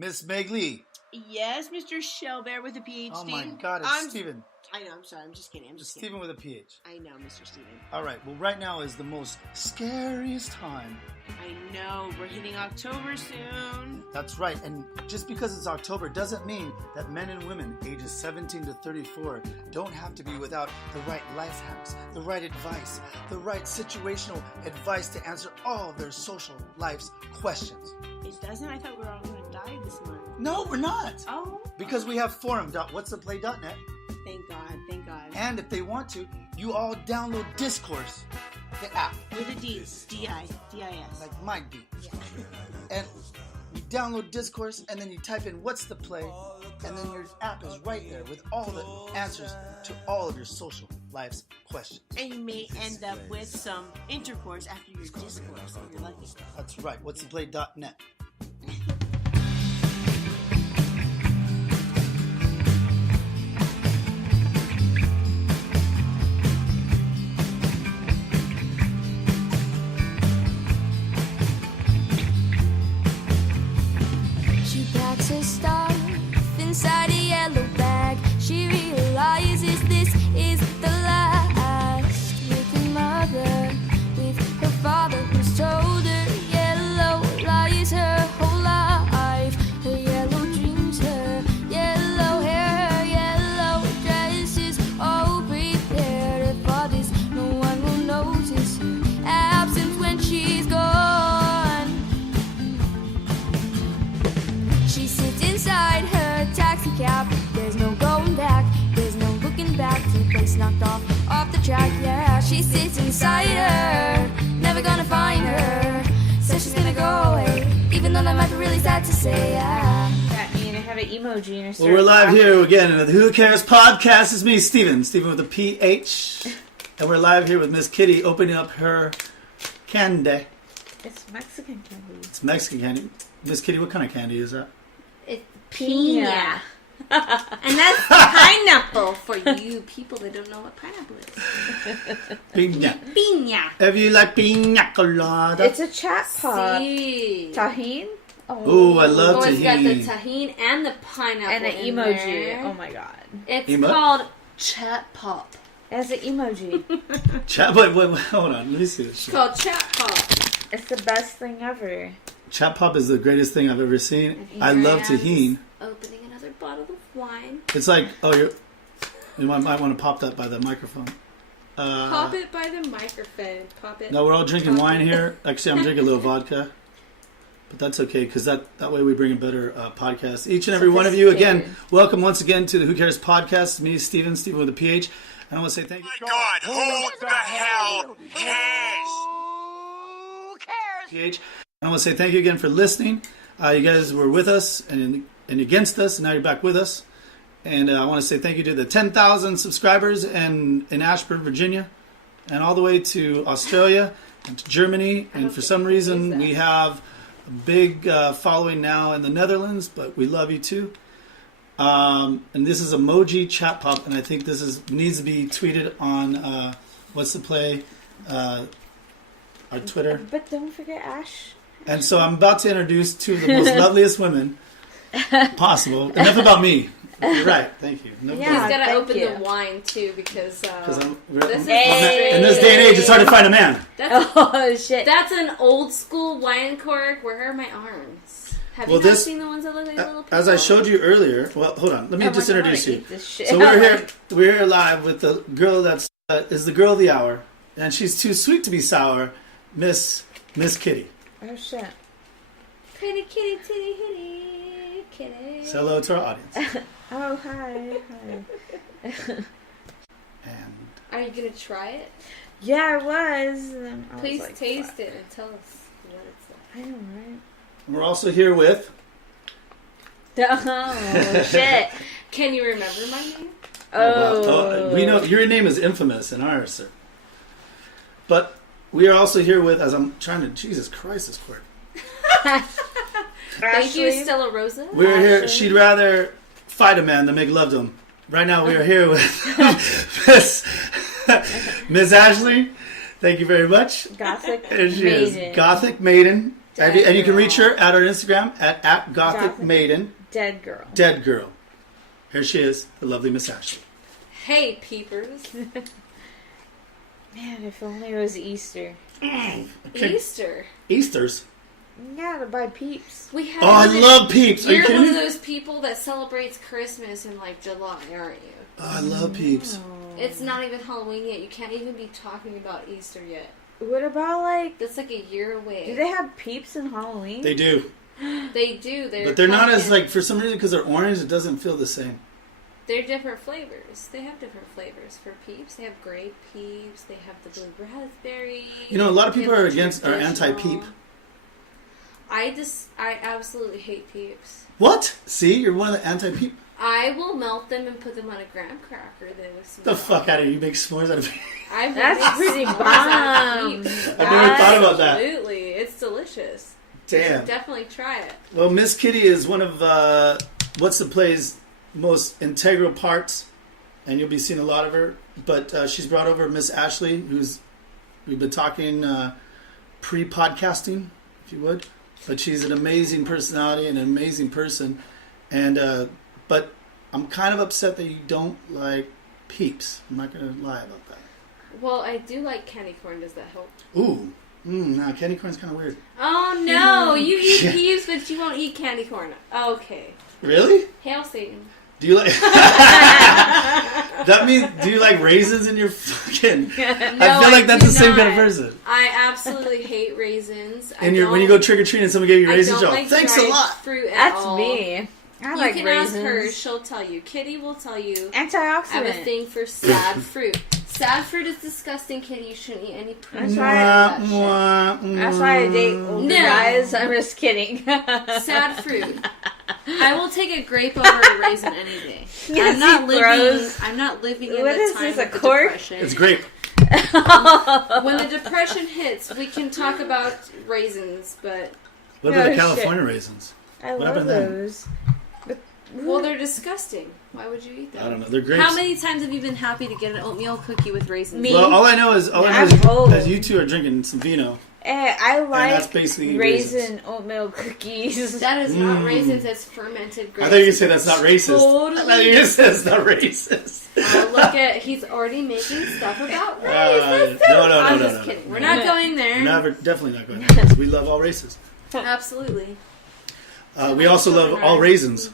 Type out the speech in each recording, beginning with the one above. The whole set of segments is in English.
Miss Meg Lee. Yes, Mr. Shellbear with a PhD. Oh my God, it's Steven. I know, I'm sorry, I'm just kidding. It's Steven with a PH. I know, Mr. Steven. All right, well, right now is the most scariest time. I know, we're hitting October soon. That's right, and just because it's October doesn't mean that men and women ages 17 to 34 don't have to be without the right life hacks, the right advice, the right situational advice to answer all of their social life's questions. It doesn't? I thought we were all going to die this month. No, we're not. Oh. Because we have forum.whatstheplay.net. Thank God, thank God. And if they want to, you all download Discourse, the app. With a D, D-I-S. Like Mike D. Yeah. And you download Discourse, and then you type in What's the Play, and then your app is right there with all the answers to all of your social life's questions. And you may end up with some intercourse after your discourse, if you're lucky. That's right, whatstheplay.net. She packs her stuff inside a yellow bag. She realizes this is the last. With her mother, with her father who's told her yellow lies her whole life. Her yellow dreams, her yellow hair, her yellow dresses, all prepared for this. No one will notice her absence when she's gone. She sits inside her taxi cab. There's no going back, there's no looking back to the place knocked off the track. Yeah, she sits inside her, never gonna find her. Says she's gonna go away, even though that might be really sad to say. Yeah. That mean I have an emoji and a Well, we're live here again in the Who Cares podcast. It's me, Steven with a PH. And we're live here with Miss Kitty opening up her candy. It's Mexican candy. It's Mexican candy. Miss Kitty, what kind of candy is that? It's Pina. And that's pineapple for you people that don't know what pineapple is. Piña. Pina. If you like piña colada. It's a chat pod. Sí. Tahine? Oh, I love Oh, it's got the tahini. tahine and the pineapple And an in emoji. there. Oh my god. It's Emo? called chat pop. It has an emoji. Wait, hold on. Let me see this It's shit. called chat pop. It's the best thing ever. Chat pop is the greatest thing I've ever seen. And I here love am, tahine. just opening another bottle of wine. It's like, you might want to pop that by the microphone. Pop it by the microphone. Pop it. No, we're all drinking Pop wine it. here. Actually, I'm drinking a little vodka. But that's okay, because that way we bring a better podcast. Each and every one of you, again, welcome once again to the Who Cares podcast. Me, Steven with a PH. And I want to say thank you. My God, who the hell cares? PH. And I want to say thank you again for listening. You guys were with us and against us, and now you're back with us. And I want to say thank you to the 10,000 subscribers in Ashburn, Virginia, and all the way to Australia and to Germany. And for some reason, we have a big following now in the Netherlands, but we love you too. And this is Emoji Chat Pop, and I think this needs to be tweeted on What's the Play, our Twitter. But don't forget Ash. And so I'm about to introduce two of the most loveliest women possible. Enough about me. You're right. Thank you. No, Yeah. He's gotta thank open you. the wine too because Because this is in this day and age, it's hard to find a man. That's Oh shit. That's an old school wine cork. Where are my arms? Have Well, you not this- seen the ones that look like little people? As I showed you earlier, well, hold on. Let me Oh my just God, I introduce wanna you. eat this shit. So we're here live with the girl that's is the girl of the hour, and she's too sweet to be sour, Miss Kitty. Oh shit. Pretty kitty, titty, hitty, kitty. Say hello to our audience. Oh hi. And Are you gonna try it? Yeah, I was. And then I was Please like, taste fuck. it and tell us what it's like. I know, right? we're also here with Oh shit. Can you remember my name? Oh. we know your name is infamous in ours, sir. But we are also here with, as I'm trying to, Jesus Christ, this quick. Thank you, Stella Rosa. We're here. Ashley. She'd rather fight a man than make love to him. Right now, we are here with Miss Ashley. Thank you very much. Gothic There she maiden. is, Gothic Maiden. And you can reach her at our Instagram at Gothic Maiden Dead girl. Dead Girl. Here she is, the lovely Miss Ashley. Hey, peepers. Man, if only it was Easter. Easter. Easter's. You gotta buy peeps. We have. Oh, I love Peeps. Are you You're kidding one of me? those people that celebrates Christmas in like July, aren't you? Oh, I love Peeps. It's not even Halloween yet. You can't even be talking about Easter yet. What about like? That's like a year away. Do they have peeps in Halloween? They do. They do. But they're not as, like, for some reason, because they're orange, it doesn't feel the same. They're different flavors. They have different flavors for peeps. They have grape peeps. They have the blue raspberry. You know, a lot of they people have are the anti-peep. traditional. I absolutely hate peeps. What? See? You're one of the anti-peep? I will melt them and put them on a graham cracker. Then with some The fuck out of you. You make s'mores out of peep. That's pretty bomb. I've never thought about that. Absolutely. It's delicious. Damn. Definitely try it. Well, Miss Kitty is one of What's the Play's most integral parts, and you'll be seeing a lot of her. But she's brought over Miss Ashley, we've been talking pre-podcasting, if you would. But she's an amazing personality and an amazing person. And but I'm kind of upset that you don't like peeps. I'm not going to lie about that. Well, I do like candy corn. Does that help? Ooh. Nah, candy corn's kind of weird. Oh, no. You eat peeps, but you won't eat candy corn. Okay. Really? Hail Satan. Do you like... That means, do you like raisins in your fucking... No, I feel like that's do the same not. kind of person. I absolutely hate raisins. And when you go trick-or-treating and someone gave you raisins, you're I like, don't like thanks a dried lot. fruit at That's all. me. I You like can raisins. ask her. She'll tell you. Kitty will tell you. I Antioxidant. have a thing for sad fruit. Sad fruit is disgusting, Kitty. You shouldn't eat any fruit. That's why. Mwah, mwah, That's why I date older No. guys. I'm just kidding. Sad fruit. I will take a grape over a raisin any day. Yes, I'm not living in What the is time this, a of the cork? depression. It's grape. When the depression hits, we can talk about raisins, but What about No the California raisins? I What love happened to them? those. well, they're disgusting. Why would you eat them? I don't know. They're grapes. How many times have you been happy to get an oatmeal cookie with raisins? Me? Well, all I know is I'm old. as you two are drinking some vino. I like that's basically raisin oatmeal cookies. That is not raisins. That's fermented grapes. I thought you were going to say that's not racist. Totally. I thought you were going to say that's not racist. Look at, he's already making stuff about race. No, I'm no, just no. kidding. We're not going there. Definitely not going there. We love all races. Absolutely. We also love all raisins.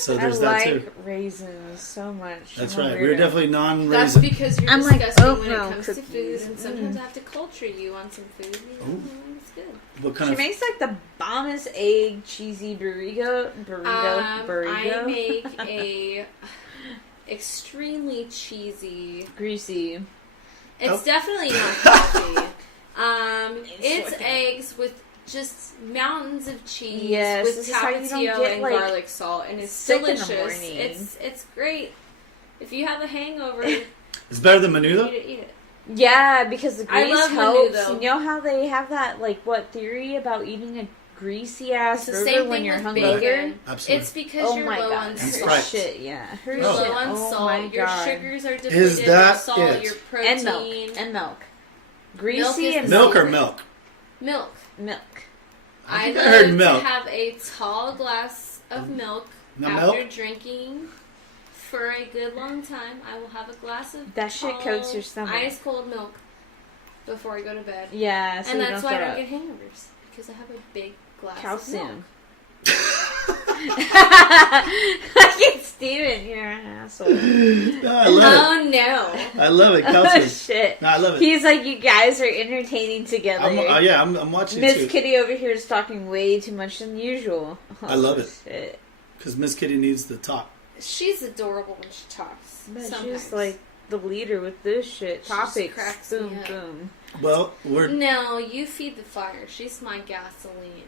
So there's I that like too. raisins so much. That's I'm a right. We're weirdo. definitely That's non-raisin. because you're I'm like disgusting when it oatmeal comes to cookies. food, and sometimes I have to culture you on some food. You know, it's good. What kind She of... makes like the bombest egg cheesy burrito. I make a extremely cheesy. Greasy. It's Oh. definitely not healthy. It's like eggs with just mountains of cheese Yes, with this is how you don't tapatio get, and like, garlic salt, and it's sick in the delicious. morning. It's great. If you have a hangover, eat It's better than menudo? it. Eat it. Yeah, because the I grease love helps. menudo. You know how they have that theory about eating a greasy ass It's the burger same when thing you're with hungover? bacon. Absolutely. It's because Oh you're my low god, on And her salt. Sprite. shit, yeah, her You're shit. low on Oh salt. my Your god. sugars are depleted. Is that your salt, it? your protein, And milk. Milk Greasy is and the Milk or secret. milk? milk. milk. I I think love I heard to milk. have a tall glass of milk Not after milk? drinking for a good long time. I will have a glass of That shit tall, coats your stomach. ice cold milk before I go to bed. Yeah, so and you that's don't why I throw don't up. get hangovers, because I have a big glass of Calcium. milk. Fucking Steven, you're an asshole. No, I love Oh no! it. I love it. Oh Calcium. shit. No, I love it. He's like, you guys are entertaining together. I'm watching it Miss too. Kitty over here is talking way too much than usual. I love it. Shit. Because Miss Kitty needs the talk. She's adorable when she talks. But sometimes. she's like the leader with this shit. She just Topics. cracks me Boom, up. boom. Well, we're... No, you feed the fire. She's my gasoline.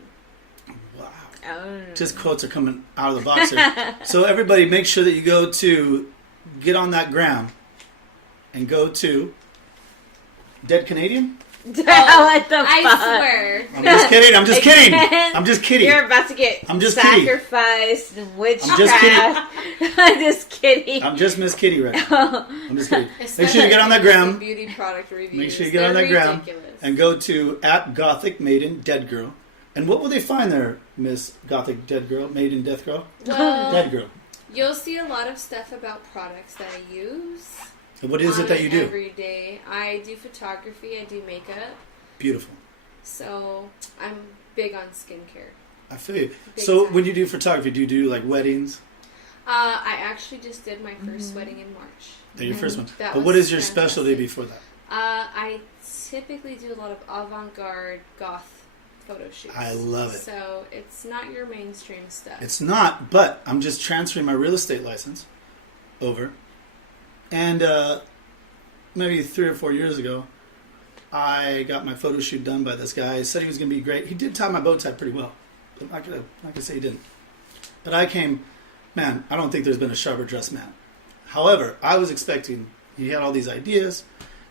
Wow. Oh. Just quotes are coming out of the box here. So everybody make sure that you go to get on that gram and go to Dead Canadian. what the fuck? I swear. I'm just kidding. I'm just kidding. Again, I'm just kidding. You're about to get I'm just kidding. sacrificed and witchcraft. I'm just kidding. I'm just kidding. I'm just Miss Kitty right now. I'm just kidding. Make sure you get on that gram. Beauty product reviews. Make sure you get on that gram and go to @GothicMaidenDeadGirl. And what will they find there, Miss Gothic Dead Girl, Maiden Death Girl? Well, Dead Girl. you'll see a lot of stuff about products that I use. And what is it that you do? Every day. I do photography. I do makeup. Beautiful. So I'm big on skincare. I feel you. Big So time. when you do photography, do you do like weddings? I actually just did my first wedding in March. They're your first one. That But what was is your specialty fantastic. before that? I typically do a lot of avant-garde goth photo shoots. I love it. So it's not your mainstream stuff. It's not, but I'm just transferring my real estate license over. And maybe 3 or 4 years ago, I got my photo shoot done by this guy. He said he was going to be great. He did tie my bow tie pretty well. I'm not going to say he didn't. But I came, man, I don't think there's been a sharper dressed man. However, I was expecting, he had all these ideas.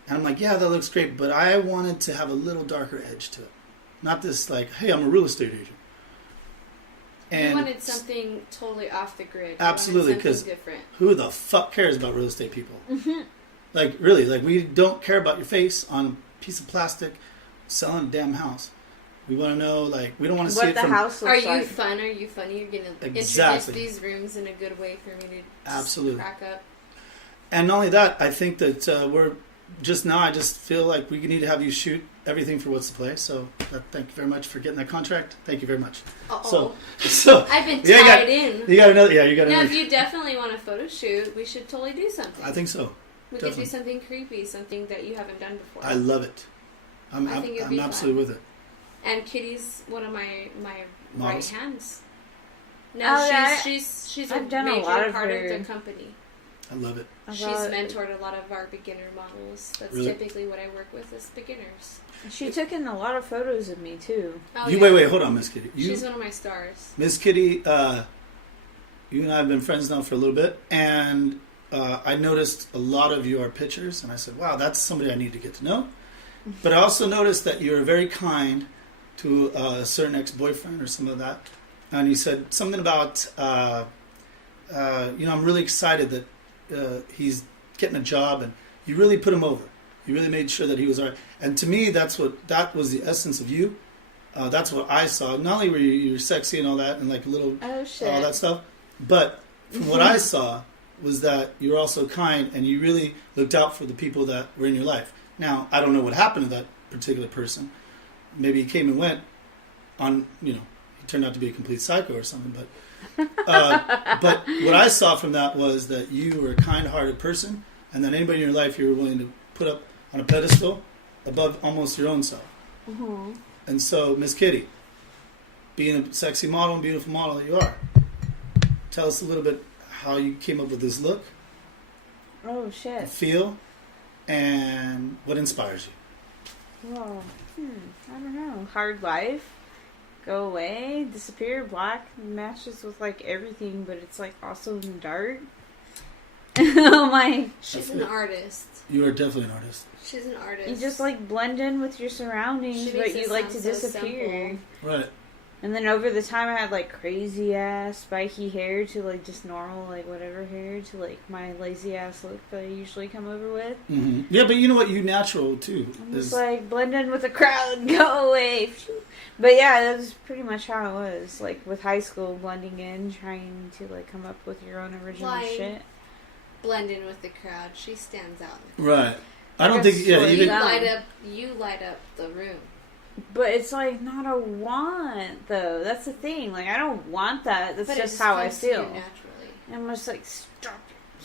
And I'm like, yeah, that looks great. But I wanted to have a little darker edge to it. Not this like, hey, I'm a real estate agent. You wanted something totally off the grid. You Absolutely, wanted because something different. who the fuck cares about real estate people? Like, really, like, we don't care about your face on a piece of plastic selling a damn house. We want to know, like, we don't want to see What it the from... house Are looks you like. fun? Are you funny? You're going to Exactly. introduce these rooms in a good way for me to Absolutely. crack up. And not only that, I think that I just feel like we need to have you shoot everything for What's the Play. So thank you very much for getting that contract. Thank you very much. Uh-oh. So I've been yeah, tied in. You got another. Yeah, you got Now, another. if you definitely want a photo shoot, we should totally do something. I think so. We definitely. could do something creepy, something that you haven't done before. I love it. I think it'd be absolutely fun. with it. And Kitty's one of my right Models? hands. No, Oh, yeah, she's I've a done a major lot of part her- of the company. I love it. She's mentored a lot of our beginner models. That's Really? typically what I work with is beginners. She took in a lot of photos of me too. Oh, You yeah. wait, hold on, Miss Kitty. She's one of my stars. Miss Kitty, you and I have been friends now for a little bit, and I noticed a lot of your pictures, and I said, wow, that's somebody I need to get to know. But I also noticed that you were very kind to a certain ex-boyfriend or some of that, and you said something about, I'm really excited that he's getting a job, and you really put him over. You really made sure that he was all right. And to me, that was the essence of you. That's what I saw. Not only were you were sexy and all that, and like a little Oh shit. all that stuff, but from what I saw was that you were also kind and you really looked out for the people that were in your life. Now, I don't know what happened to that particular person. Maybe he came and went on, he turned out to be a complete psycho or something. But what I saw from that was that you were a kind-hearted person, and that anybody in your life you were willing to put up on a pedestal above almost your own self. Mm-hmm. And so, Miss Kitty, being a sexy model and beautiful model that you are, tell us a little bit how you came up with this look, Oh shit. feel, and what inspires you. Whoa. I don't know. Hard life. Go away. Disappear. Black matches with like everything, but it's like also dark. Oh my. She's an artist. You are definitely an artist. She's an artist. You just like blend in with your surroundings, She but makes you it like to sound so disappear. simple. Right. And then over the time, I had like crazy ass spiky hair to like just normal like whatever hair to like my lazy ass look that I usually come over with. Mm-hmm. Yeah, but you know what? You natural too. I'm just like blend in with the crowd, go away. But yeah, that's pretty much how it was. Like with high school, blending in, trying to like come up with your own original Like- shit. Blend in with the crowd. She stands out. Right. I don't Like a think. Yeah. sweaty Even. guy. You light up the room. But it's like not a want though. That's the thing. Like I don't want that. That's But it just how I comes to you feel. naturally. I'm just like stop.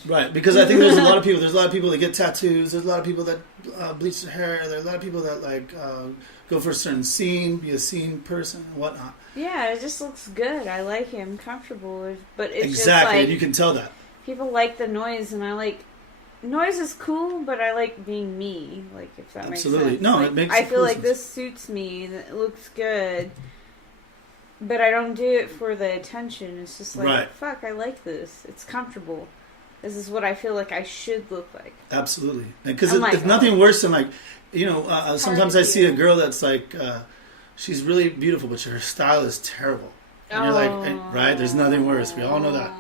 Right. Because I think there's a lot of people. There's a lot of people that get tattoos. There's a lot of people that bleach their hair. There's a lot of people that like go for a certain scene, be a scene person, and whatnot. Yeah, it just looks good. I like it. I'm comfortable with. But it's Exactly. just And like you can tell that. people like the noise, and I like. Noise is cool, but I like being me. Like if that Absolutely. makes sense. No, Like, it makes I feel total like sense. this suits me. And it looks good, but I don't do it for the attention. It's just like Right. fuck. I like this. It's comfortable. This is what I feel like I should look like. Absolutely. Because I'm like, it's nothing worse than like, you know, sometimes I see a you. girl that's like, she's really beautiful, but her style is terrible. And you're like, right? There's nothing worse. We all know that.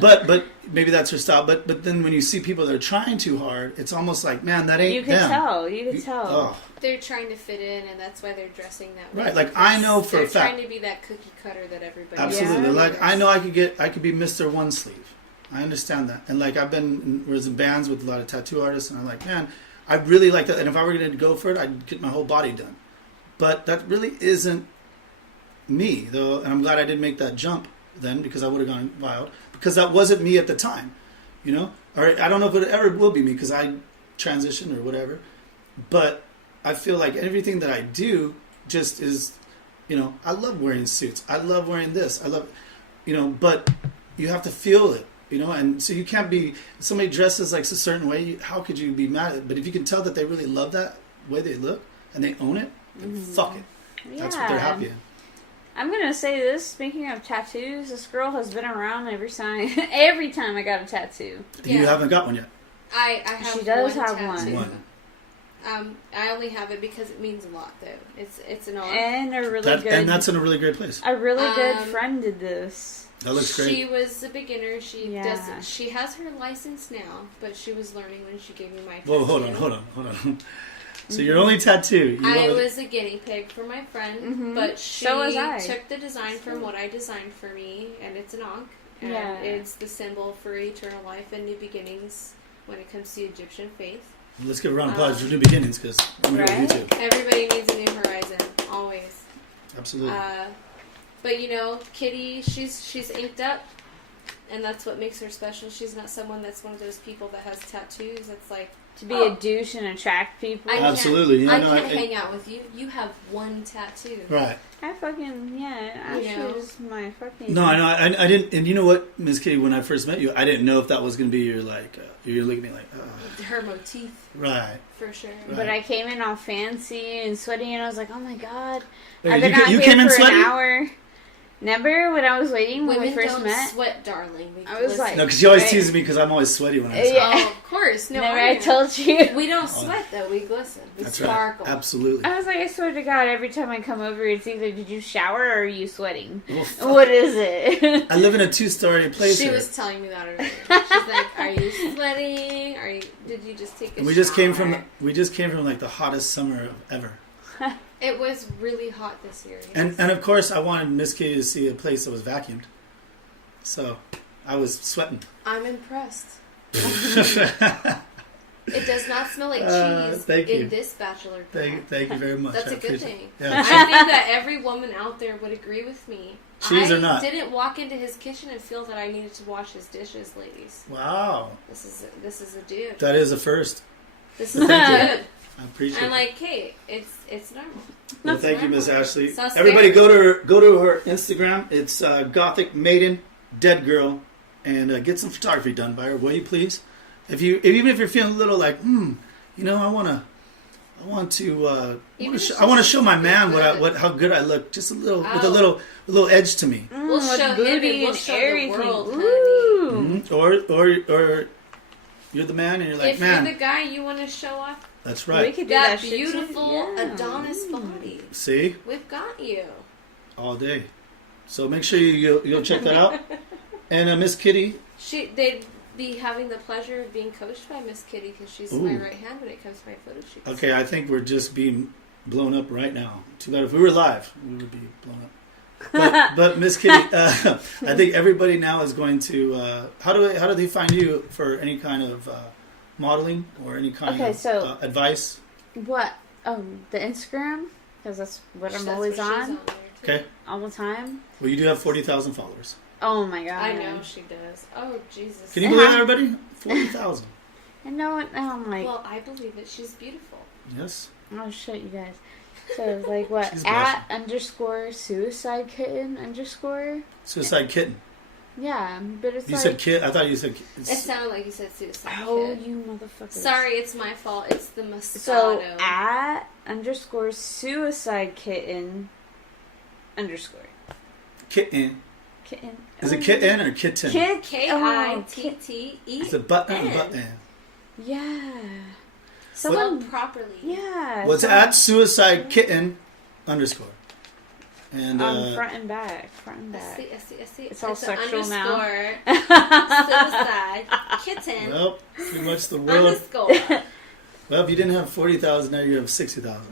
But maybe that's her style. But then when you see people that are trying too hard, it's almost like, man, that ain't You can them. tell. You can tell. Oh, They're trying to fit in, and that's why they're dressing that way. right. Like I know for a they're fact. trying to be that cookie cutter that everybody. Absolutely. Yeah. Like I know I could be Mr. One Sleeve. I understand that. And like was in bands with a lot of tattoo artists, and I'm like, man, I really like that. And if I were going to go for it, I'd get my whole body done. But that really isn't me, though. And I'm glad I didn't make that jump then, because I would have gone wild. Because that wasn't me at the time, you know. Or I don't know if it ever will be me, because I transitioned or whatever. But I feel like everything that I do just is, you know, I love wearing suits. I love wearing this. I love, you know, but you have to feel it, you know. And so you can't be, if somebody dresses like a certain way, how could you be mad at it? But if you can tell that they really love that way they look and they own it, then fuck it. That's what they're happy in. I'm gonna say this. Speaking of tattoos, this girl has been around every time I got a tattoo. You Yeah. haven't got one yet. I have. She does one have tattoo. one. I only have it because it means a lot, though. It's an honor. And a really good. And that's in a really great place. A really good friend did this. That looks great. She was a beginner. She Yeah. doesn't. She has her license now, but she was learning when she gave me my tattoo. Whoa, hold on. So your only tattoo. I was a guinea pig for my friend, but she So was I. took the design from what I designed for me, and it's an ankh, and Yeah. it's the symbol for eternal life and new beginnings when it comes to Egyptian faith. Let's give a round of applause for new beginnings, because I'm here Right? with you too. Everybody needs a new horizon, always. Absolutely. But you know, Kitty, she's inked up, and that's what makes her special. She's not someone that's one of those people that has tattoos. That's like To be a douche and attract people. I Absolutely. Can't, Yeah, I no, can't hang out with you. You have one tattoo. Right. I fucking, actually, You know. is my fucking... No, I know. I didn't. And you know what, Miss Kitty? When I first met you, I didn't know if that was going to be your like. You're looking at me like, Her motif, right. for sure. Right. But I came in all fancy and sweaty, and I was like, oh my god. Wait, I've been out you here came in for sweaty? an hour. Remember when I was waiting when Women we first don't met? sweat, darling. We I was like- No, because she always Right. teases me because I'm always sweaty when I. Yeah. Oh, of course. No, Remember I I told you? We don't sweat, though. We glisten. We That's sparkle. right. Absolutely. I was like, I swear to God, every time I come over, it's either did you shower or are you sweating? Well, fuck. What is it? I live in a 2-story place She here. was telling me that earlier. She's like, "Are you sweating? Did you just take a And we shower?" just came from like the hottest summer ever. It was really hot this year. And of course I wanted Miss Kitty to see a place that was vacuumed. So I was sweating. I'm impressed. It does not smell like cheese thank you. in this bachelor pad. Thank you very much. That's I a good appreciate thing. it. Yeah. I think that every woman out there would agree with me. Cheese I or not? didn't walk into his kitchen and feel that I needed to wash his dishes, ladies. Wow. This is a dude. That is a first. This is a dude. I appreciate I'm it. like, hey, it's normal. Well, thank you, Miss normal. Ashley. So Everybody, scary. go to her Instagram. It's Gothic Maiden Dead Girl, and get some photography done by her, will you please? Even if you're feeling a little like, you know, I want to show my man how good I look, just a little with a little edge to me. We'll show him and booty we'll and show everything. the world, honey. Ooh. Or you're the man, and you're like, If man, you're the guy, you want to show off that's We right. could do that shit too. beautiful Yeah. Adonis body. See, We've got you. all day. So make sure you'll check that out. And Miss Kitty, They'd be having the pleasure of being coached by Miss Kitty because she's my Ooh. right hand when it comes to my photo shoots. okay, I think we're just being blown up right now. Too bad if we were live, we would be blown up. But Miss Kitty, I think everybody now is going to. How do they find you for any kind of modeling or any kind Okay, of so- advice? What? The Instagram? Because that's what I'm That's always what she's on. there, too. Okay. All the time. Well, you do have 40,000 followers. Oh my God. I know she does. Oh, Jesus. Can you believe that, everybody? 40,000. And no one, I'm like, Well, I believe it. She's beautiful. Yes. oh shit, you guys. So it's like what? She's @_suicide kitten _ Suicide Kitten. Yeah, but it's You like, said kid. I thought you said. It sounded like you said suicide. oh, kid. you motherfuckers. Sorry, it's my fault. It's the Moscato. So @_suicide kitten _ Kitten. Kitten. Is it kitten or kitten? Kitte. It's a button. Yeah. Spelled properly. Yeah. Well, it's at suicide kitten _ and front and back. I see. It's all sexual now. Suicide kitten. well, pretty much the world. Underscore. Well, if you didn't have 40,000, now you have 60,000.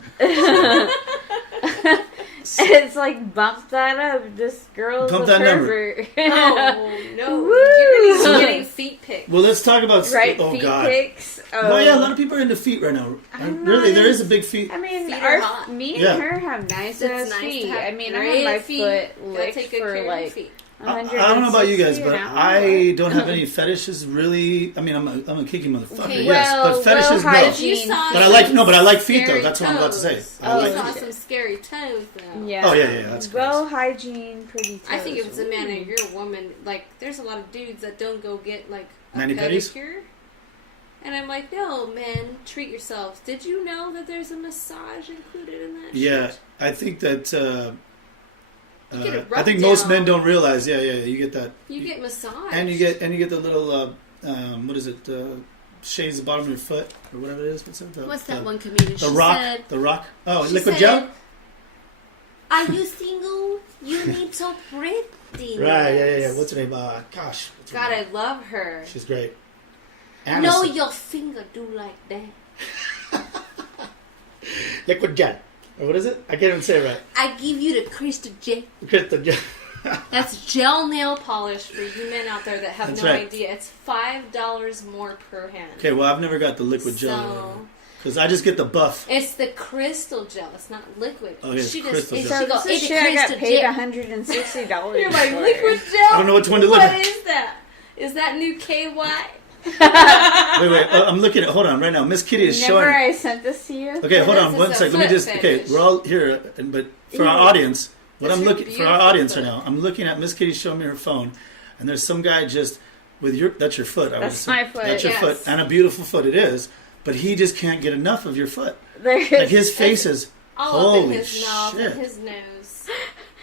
It's like bump that up. This girl's Bump a that number. pervert. Oh no! Woo! You're gonna be getting feet pics. Well, let's talk about Right, oh feet god. pics. Well, yeah, a lot of people are into feet right now. I'm Really, not there is a big feet. I mean, Feet are hot. me and Yeah. her have nice It's ass nice to feet. have I mean, I great had my feet. foot Gotta licked take good for care of your like feet. I don't know about you guys, 160 but an hour. I don't have any fetishes really. I mean, I'm a kicky motherfucker, Okay, yes, well, but fetishes well, no. hygiene. You saw But I like some but I like feet though. scary That's what I'm about to say. toes. I like You saw feet. some scary toes though. Yeah. Oh yeah, that's Well, gross. hygiene, pretty. I think if toes. it's a man and you're a woman, like there's a lot of dudes that don't go get like a Mani-pedis? pedicure. And I'm like, no, man, treat yourselves. Did you know that there's a massage included in that? Yeah, shit? I think that. You get a I think rub most down. men don't realize. Yeah, you get that, You get massage. and you get the little what is it? Shaves the bottom of your foot or whatever it is. What's it? What's that one comedian? The She rock. said, The rock. Oh, she liquid said, gel. Are you single? You need so pretty. Right. Yeah. What's her name? Gosh. What's her God, name? I love her. She's great. No, Anderson. your finger do like that. Liquid gel. Or what is it? I can't even say it right. I give you the crystal gel. Crystal gel. That's gel nail polish for you men out there that have That's no right. idea. It's $5 more per hand. Okay, well, I've never got the liquid gel. So, Because I just get the buff. it's the crystal gel. It's not liquid. Oh, yeah, it's crystal she gel. So goes, this "It's is shit I got crystal paid gel." $160. You're like, for. liquid gel? I don't know which one to look What at. is that? Is that new KY? Wait. I'm looking at. Hold on, right now. Miss Kitty is Remember showing. I sent this to you? Okay, hold This on is one a second. Let me foot just. Okay, fetish. we're all here, but for our audience, what That's I'm your looking for our beautiful audience right foot. now, I'm looking at Miss Kitty showing me her phone, and there's some guy just with your. That's your foot. I would That's assume. my foot, That's your yes. foot, and a beautiful foot it is. But he just can't get enough of your foot. There's, Like his face is. All up in Holy his mouth shit! and his nose.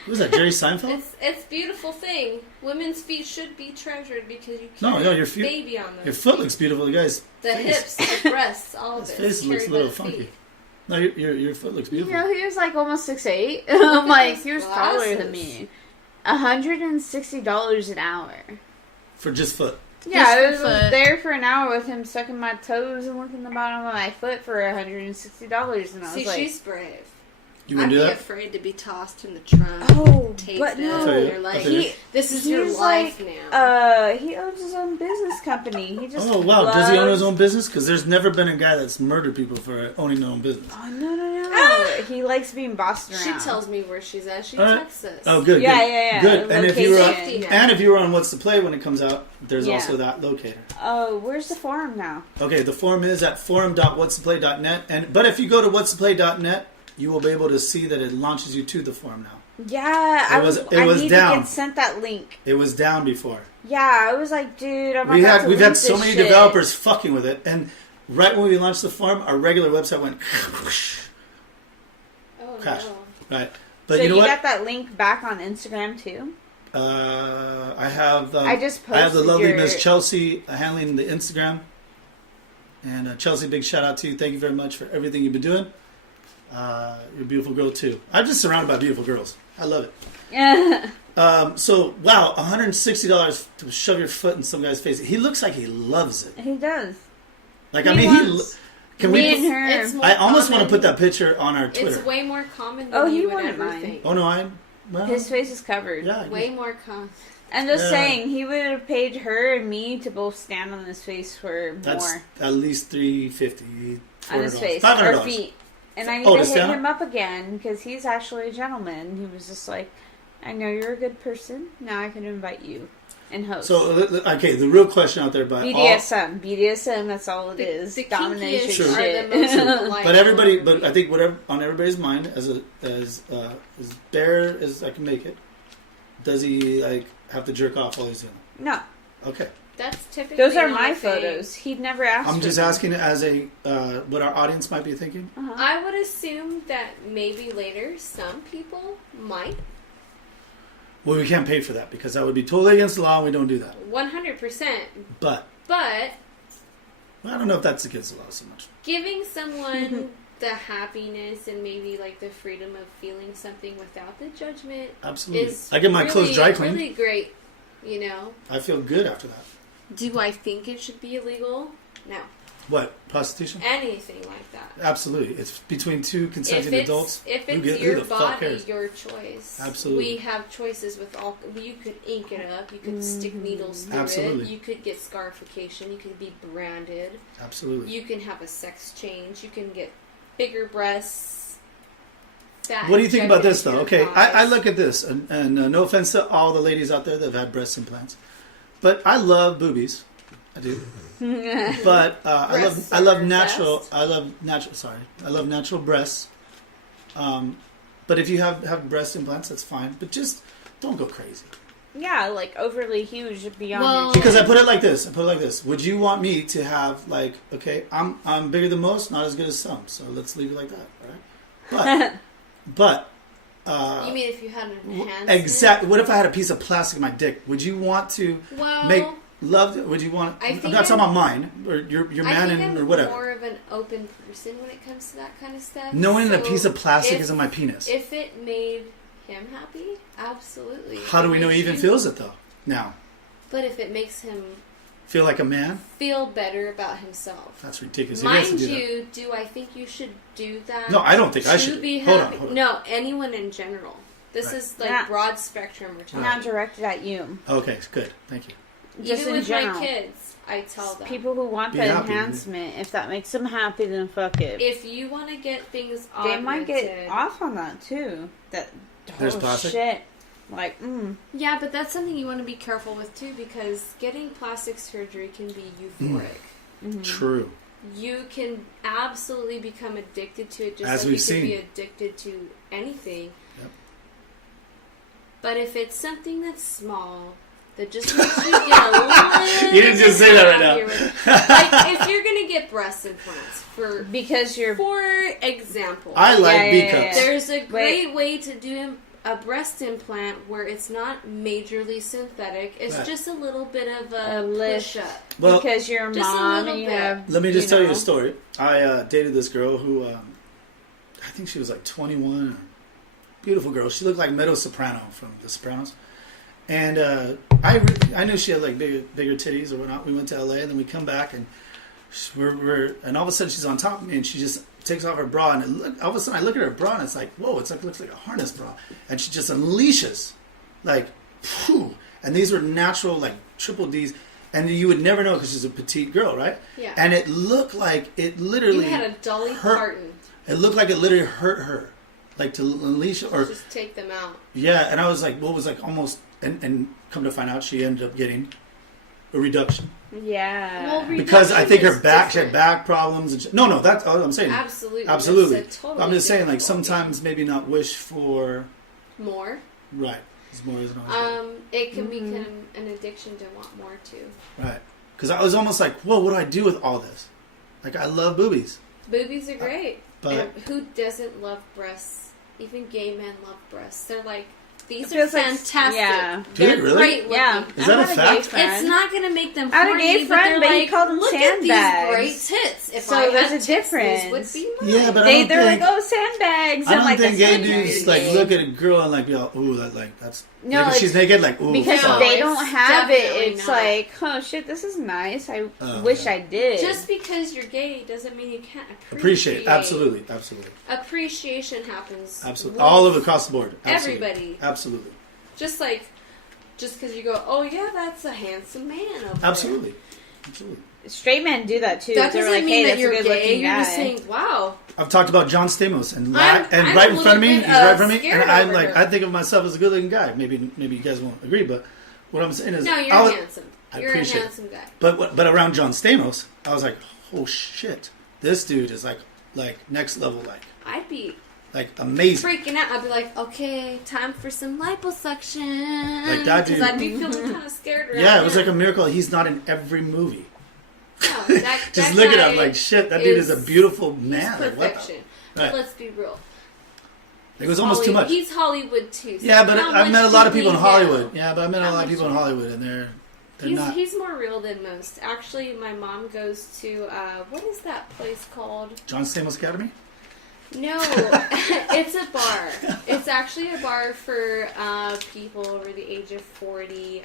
Who's that? Jerry Seinfeld? It's a beautiful thing. Women's feet should be treasured because you No, carry no, your a feet. baby on them. Your foot looks beautiful. The guy's The face. hips, the breasts, all of His it. face is looks a carried little by the funky. feet. No, your foot looks you beautiful. know, he was like almost 6'8". I'm like, those he was taller than glasses. me. $160 an hour. For just foot. Yeah, Just I for was foot. there for an hour with him sucking my toes and licking the bottom of my foot for $160, and I was See, like, she's brave. You I'd wouldn't be do that? afraid to be tossed in the trunk. oh, Taped but up, no, and you're like, He- this is your he's life like, now. he owns his own business company. He just Oh wow! Does he own his loves- own business? Because there's never been a guy that's murdered people for owning their own business. Oh no! He likes being bossed She around. tells me where she's at. She All right. texts us. Oh, good. Yeah, good, yeah. Good. And if you were Location. and if you were on What's to Play when it comes out, there's Yeah. also that locator. Oh, where's the forum now? Okay, the forum is at forum.whatstoplay.net. But if you go to whatstoplay.net, you will be able to see that it launches you to the forum now. Yeah, It was I need down. to get sent that link. It was down before. Yeah, I was like, dude, I'm We've about to had link so this many shit. developers fucking with it, and right when we launched the forum, our regular website went Oh, crash. no. Right. But So you know what? got that link back on Instagram too? I have. I just I have the posted lovely your- Miss Chelsea handling the Instagram, and Chelsea, big shout out to you. Thank you very much for everything you've been doing. You're a beautiful girl too. I'm just surrounded by beautiful girls. I love it. Yeah. So wow, $160 to shove your foot in some guy's face. He looks like he loves it. He does. Like He I mean, wants can me we? and her. It's more I almost want to common. put that picture on our Twitter. It's way more common than Oh, he you would wanted ever mine. think. Oh no, well, His face is covered. yeah, Way more common. I'm just Yeah. saying, he would have paid her and me to both stand on his face for that's more. at least $350, On his $400, face. $500. Or feet. And I need Oh, to to hit stand him up again because he's actually a gentleman. He was just like, I know you're a good person. Now I can invite you and host. So okay, the real question out there, but BDSM. BDSM, that's all it is. The Domination kinkiest are shit. the most polite. But everybody, but I think whatever on everybody's mind, as bare as I can make it, does he like have to jerk off while he's doing No. it? Okay, That's typically Those are not my a thing. photos. He'd never asked I'm for just them. asking as a what our audience might be thinking. Uh-huh. I would assume that maybe later some people might. Well, we can't pay for that because that would be totally against the law, and we don't do that. 100%. But But I don't know if that's against the law so much. giving someone the happiness and maybe like the freedom of feeling something without the judgment Absolutely. is I get my clothes dry cleaned. really great, you know. I feel good after that. Do I think it should be illegal? No. What? Prostitution? Anything like that. Absolutely. It's between two consenting adults. If Who it's who your the fuck body, cares? your choice. Absolutely. We have choices with all. You could ink it up. You could stick needles through Absolutely. it. You could get scarification. You could be branded. Absolutely. You can have a sex change. You can get bigger breasts. What do you think about this, though? Okay, I look. look at this, and no offense to all the ladies out there that have had breast implants, but I love boobies. I do. But Breasts I love are natural. best. I love natural breasts. But if you have breast implants, that's fine. But just don't go crazy. Yeah, like overly huge beyond Well- your Because I put it like this. Would you want me to have like, okay, I'm bigger than most, not as good as some. So let's leave it like that, all right? But You mean if you had an enhancement? exactly. What if I had a piece of plastic in my dick? Would you want to Well, make love? Would you want? I I'm think not talking about mine or your I man think and or I'm whatever. more of an open person when it comes to that kind of stuff. Knowing that a So piece of plastic if- is in my penis. If it made him happy, absolutely. How do we It know he makes even you- feels it though? Now, But if it makes him feel like a man? feel better about himself. That's ridiculous. He has to Mind do that. you, do I think you should do that? No, I don't think I to should. be Hold on, happy? hold on. No, anyone in general. This Right. is like Yeah. broad spectrum we're talking. not directed at you. Okay, good. Thank you. Just Even in with general. my kids, I tell them. People who want Be the happy. enhancement, if that makes them happy, then fuck it. If you want to get things They augmented, might get off on that too. That There's oh, plastic? shit. Like, Yeah, but that's something you want to be careful with too, because getting plastic surgery can be euphoric. True. You can absolutely become addicted to it, just As like we've you seen. could be addicted to anything. Yep. But if it's something that's small, that just makes you get a little You didn't just say that right now. happier with- like if you're gonna get breast implants, because you're for example, I like Yeah, B yeah, cups. yeah. there's a great way to do a breast implant where it's not majorly synthetic. It's Right. just a little bit of a, A lift. push up. Well, because you're a Just a mom little and you bit. have. let me just tell you know. a story. I dated this girl who, I think she was like 21. Beautiful girl. She looked like Meadow Soprano from The Sopranos. And I knew she had like bigger titties or whatnot. We went to LA and then we come back and and all of a sudden she's on top of me and she just takes off her bra and all of a sudden I look at her bra and it's like, whoa, it's like looks like a harness bra. And she just unleashes like, phew. And these were natural like triple Ds. And you would never know because she's a petite girl, right? Yeah. And it looked like it literally You had a Dolly hurt. Parton. It looked like it literally hurt her, like to unleash or Just take them out. yeah. And I was like, what was like almost and come to find out she ended up getting a reduction Yeah. Well, because I think her Reduction is back she had different. back problems. And no, that's all I'm saying. Absolutely. Absolutely. It's a totally I'm just saying, like different ballgame. sometimes maybe not wish for more. right. It's more isn't always It can become an addiction to want more too. right. Because I was almost like, whoa, what do I do with all this? Like I love boobies, Boobies are great. but And who doesn't love breasts? Even gay men love breasts. They're like, these It are feels like- fantastic. yeah. They're Dude, really? great looking. Yeah. Is I that a had fact? gay friend. It's not going to make them I had a horny, gay friend, they're but he like, called them look sandbags. at these great tits. If So I there's had a tits, difference. these would be mine. yeah, but I don't They're think like, oh, sandbags. I I'm don't like, think that's gay not dudes very like gay. look at a girl and like be all, ooh, that like that's No, like, if it's- she's naked like ooh Because fuck. they it's don't have it. definitely It's not. like, oh shit, this is nice. I Oh, wish yeah. I did. Just because you're gay doesn't mean you can't appreciate absolutely. Appreciation happens. Absolutely. with All of across the board. Absolutely. Everybody. Absolutely. Just because you go, oh yeah, that's a handsome man over there. Absolutely. Absolutely. straight men do that too. That They're doesn't like, mean hey, that that's you're a good gay. looking You're guy. just saying, wow. I've talked about John Stamos and I'm right a in front of me, little he's bit, right in front of me, scared and I'm over like, her. I think of myself as a good looking guy. Maybe you guys won't agree, but what I'm saying is, No, you're I was- handsome. I You're a appreciate it. handsome guy. But around John Stamos, I was like, oh shit, this dude is like next level, I'd be like amazing. freaking out. I'd be like, okay, time for some liposuction. Like that dude. Because I'd be feeling kind of scared around Yeah, it was him. like a miracle. He's not in every movie. No, that Just that look at guy him like shit. That dude is a beautiful He's man. Like, what the- perfection. Right. But let's be real. It was almost too much. He's Hollywood too. So Yeah, but how I've much met a do lot of we people in know? Hollywood. Yeah, but I met a How lot of much people in do- Hollywood, and they're not. He's more real than most. Actually, my mom goes to what is that place called? John Stamos Academy. No, it's a bar. It's actually a bar for people over the age of 40.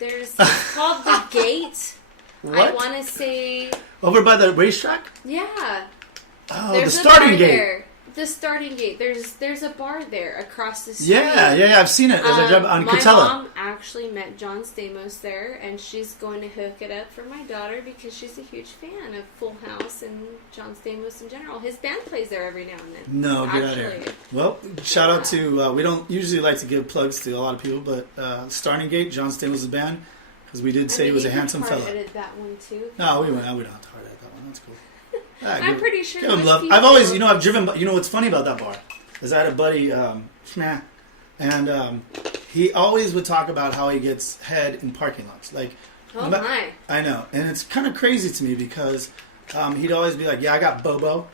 It's called The Gate. What? I want to say, Over by the racetrack. yeah. Oh, There's the a starting bar gate. there. The starting gate. There's a bar there across the street. Yeah. I've seen it as I drive on My Catella. mom actually met John Stamos there, and she's going to hook it up for my daughter because she's a huge fan of Full House and John Stamos in general. His band plays there every now and then. No, get out of here. Actually. Well, shout out to, we don't usually like to give plugs to a lot of people, but Starting Gate, John Stamos' band, because we did say he was a handsome fella. I edited that one too. No, we don't have to hard edit that one. That's cool. Yeah, I'm pretty sure give him most love. people- I've always, I've driven, what's funny about that bar is I had a buddy, and he always would talk about how he gets head in parking lots. Like, Oh my. I know. And it's kind of crazy to me because he'd always be like, yeah, I got Bobo.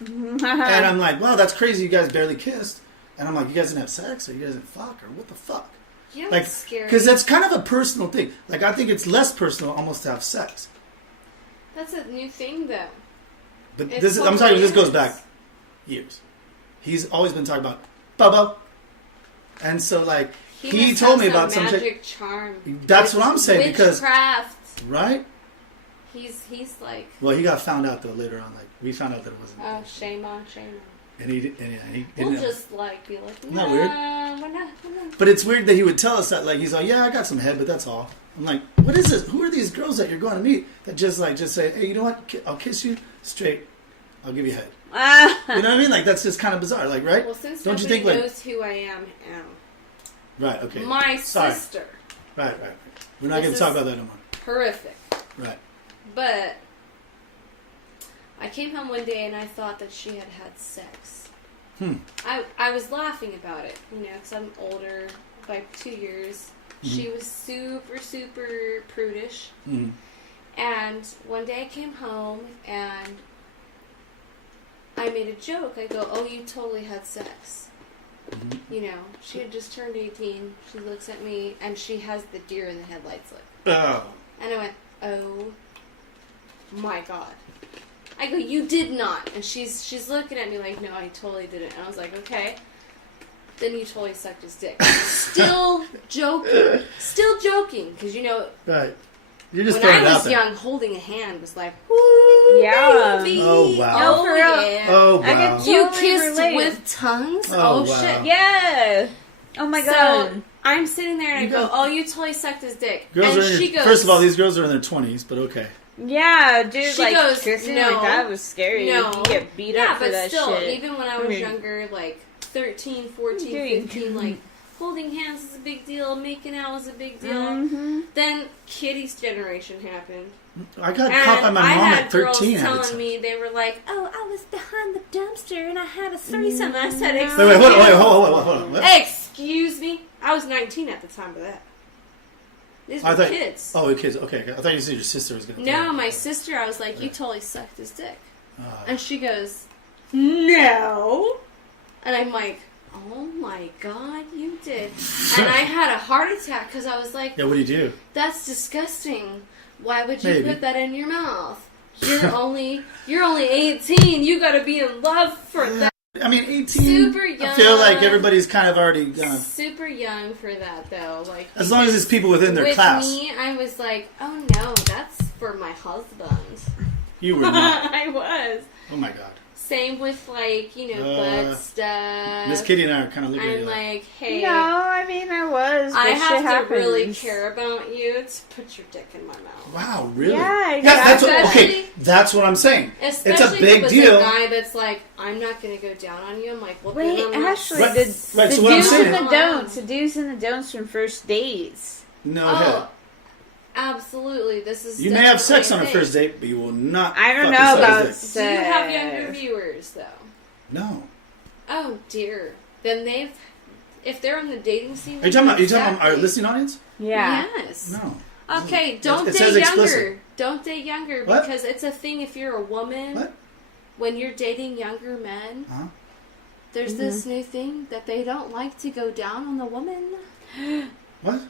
And I'm like, wow, that's crazy. You guys barely kissed. And I'm like, you guys didn't have sex or you guys didn't fuck or what the fuck? You know Like, what's scary? because that's kind of a personal thing. Like, I think it's less personal almost to have sex. That's a new thing though. But It this is, I'm telling you, this totally goes back years. He's always been talking about Bobo. And so, like, he must told have me about some magic charm. That's what I'm saying, because- witchcraft. right? He's like, Well, he got found out, though, later on. Like, we found out that it wasn't. oh, shame on. And he didn't We'll know. just like be like, Isn't no, that weird? we're not. But it's weird that he would tell us that, like, he's like, yeah, I got some head, but that's all. I'm like, what is this? Who are these girls that you're going to meet that just say, hey, you know what? I'll kiss you straight. I'll give you head. You know what I mean? Like, that's just kind of bizarre, like, right? Well, since Don't you nobody think, like, knows who I am, right? Okay. my Sorry. sister, Right. We're not This going to talk is- about that no more. horrific. Right. But I came home one day and I thought that she had had sex. I was laughing about it, because I'm older by 2 years. She was super, super prudish. Mm-hmm. And one day I came home and I made a joke. I go, oh, you totally had sex. She had just turned 18. She looks at me and she has the deer in the headlights look. Oh. And I went, oh my God. I go, you did not. And she's looking at me like, no, I totally didn't. And I was like, okay. Then you totally sucked his dick. Still joking. Because, Right. You're just when throwing I it out was there. young, holding a hand was like, woo, Yeah. baby. Oh, wow. Oh, For real. yeah. Oh, I wow. could You totally kissed relate. with tongues? Oh, wow. Shit. Yeah. Oh my So, god. I'm sitting there and I You go, guys- oh, you totally sucked his dick. Girls and are in she their, goes, first of all, these girls are in their 20s, but okay. Yeah, dude, She like goes, kissing no. like that was scary. No. You get beat yeah, up for but that still, shit. even when I was younger, like 13, 14, doing? 15, like holding hands is a big deal, making out was a big deal. Mm-hmm. Then Kitty's generation happened. I got And caught by my I mom had at girls 13. telling me, they were like, oh, I was behind the dumpster and I had a threesome. And I said, Wait, excuse hold me. on. What? Excuse me? I was 19 at the time of that. These I were thought, kids. Oh, kids. Okay. I thought you said your sister was going to No, my sister, I was like, you totally sucked his dick. Ah. And she goes, no. And I'm like, oh my God, you did. And I had a heart attack because I was like, Yeah, what do you do? that's disgusting. Why would you Maybe. put that in your mouth? You're only 18. You got to be in love for that. I mean, 18. Super I feel young. like everybody's kind of already Super young for that though. Like as long as it's people within their with class. me, I was like, oh no, that's for my husband. You were not. I was. Oh my God. Same with like, butt stuff. Miss Kitty and I are kind of looking at I'm you like, hey, No, I mean I was. I but shit have to happens. really care about you to put your dick in my mouth. wow, really? Yeah, that's what, exactly. okay. That's what I'm saying. Especially it's a if big it was deal. a guy that's like, I'm not going to go down on you. I'm like, well, Wait, then I'm not Ashley, Right, the right, the so what I'm do's saying- and the don'ts. The do's and the don'ts from first dates. No Oh, head. absolutely. This is You may have sex on a definitely first date, but you will not. I don't fuck know this about guy's dick. Do you have sex. younger viewers though? No. Oh dear. Then if they're on the dating scene. Are you talking about? exactly. Our listening audience? Yeah. Yes. No. Okay, don't It date says younger. explicit. Don't date younger What? because it's a thing if you're a woman. What? When you're dating younger men, Huh? there's this new thing that they don't like to go down on the woman. What?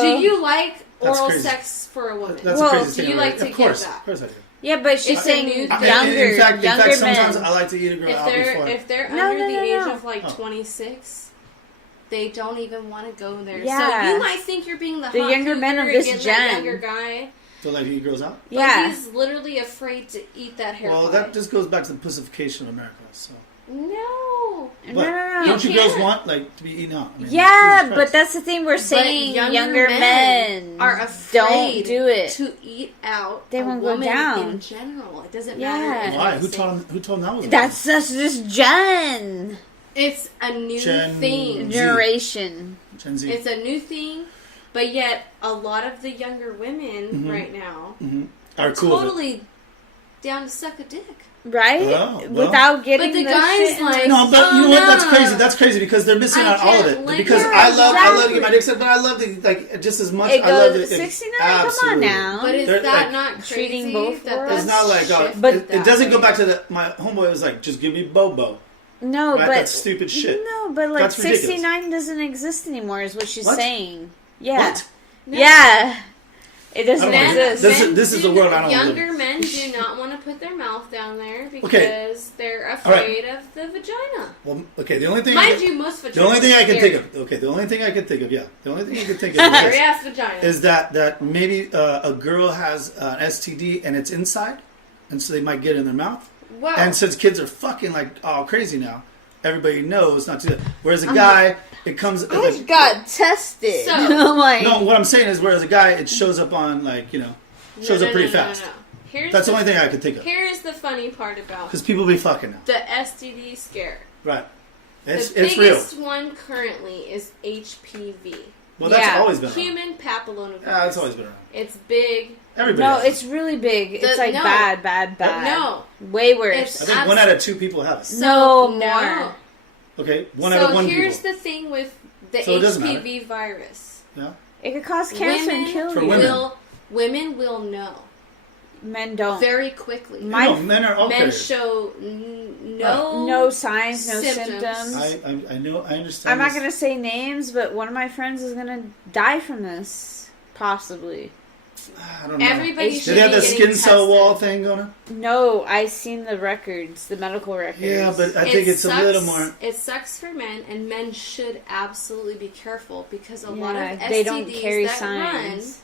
Do you like That's oral crazy. sex for a woman? That's Well, the craziest do thing you I've like ever- to Of get course, that? of course I do. Yeah, but she's It's a saying new- younger, in fact, younger sometimes men. I like to eat a girl If out before. they're No, under no, the no, age no. of like Oh. 26, they don't even want to go there. Yeah. So you might think you're being the The hot younger men cougar of this and get that gen. younger guy, Feel like he grows out. but Yeah. he's literally afraid to eat that hair. Well, pie. that just goes back to the pussification of America. So, No. but No. don't you You girls can't. want like to be eaten out? I mean, Yeah, Jesus but Christ. that's the thing we're saying. But Younger men are afraid don't do it. to eat out They a won't go woman down. in general. It doesn't Yeah. matter. if Why? they're Who the told same. him? Who told him that was? That's this gen It's a new Gen- thing. Z. generation. Gen Z? It's a new thing, but yet a lot of the younger women right now Are cool. with it. totally down to suck a dick. Right? Well. Without getting But the the guy's shit in like, their- No, but Oh, you know what? no. That's crazy. That's crazy because they're missing I out all of can't it. let Because go. I love to Exactly. get my dick sucked, but I love to like just as much. It I love goes it. 69. Come on Absolutely. now. But is They're, that like, not crazy? treating both that worlds? It's not like that's But- shifted it doesn't go way? back to the. My homeboy was like, just give me Bobo. No, Right? but That's stupid shit. No, but like That's ridiculous. 69 doesn't exist anymore. Is what she's What? saying. Yeah. What? No. Yeah. It doesn't I don't Men, exist. This is do the world I don't Younger live. men do not want to put their mouth down there because Okay. they're All right. afraid of the vagina. Well, okay. The only thing. Mind you, most vaginas The only thing I can are think scary. of. Okay. The only thing I can think of. Yeah. The only thing I can think of Scary is, ass vagina. is that maybe a girl has an STD and it's inside, and so they might get it in their mouth. Whoa. And since kids are fucking like all crazy now, everybody knows not to do that. Whereas a guy, it comes. I got tested. So- I'm like, No, what I'm saying is, whereas a guy, it shows up on like shows up pretty fast. Here's That's the only thing I can think of. Here's the funny part about Because people be fucking now, the STD scare. right? The It's real. biggest one currently is HPV. Well, that's Yeah. always been around. Human papillomavirus. Yeah, it's always been around. It's big. Everybody. no, has. it's really big. It's like no. bad. No. Way worse. It's- I think 1 out of 2 people have it. No, So, more. Okay, 1 So out of 1 here's people. the thing with the So it doesn't HPV virus. Yeah. It could cause cancer and kill For you. women. Women will know Men don't. very quickly. My- No, men are all Men carriers. show no No signs, no Symptoms. symptoms. I know. I understand. I'm not this. going to say names, but one of my friends is going to die from this. Possibly. I don't know. Everybody Did should Did they have be the getting skin cell tested. wall thing going on? No, I seen the records, the medical records. Yeah, but I think it's a little more. It sucks for men, and men should absolutely be careful because a lot of Yeah, STDs they don't carry that signs.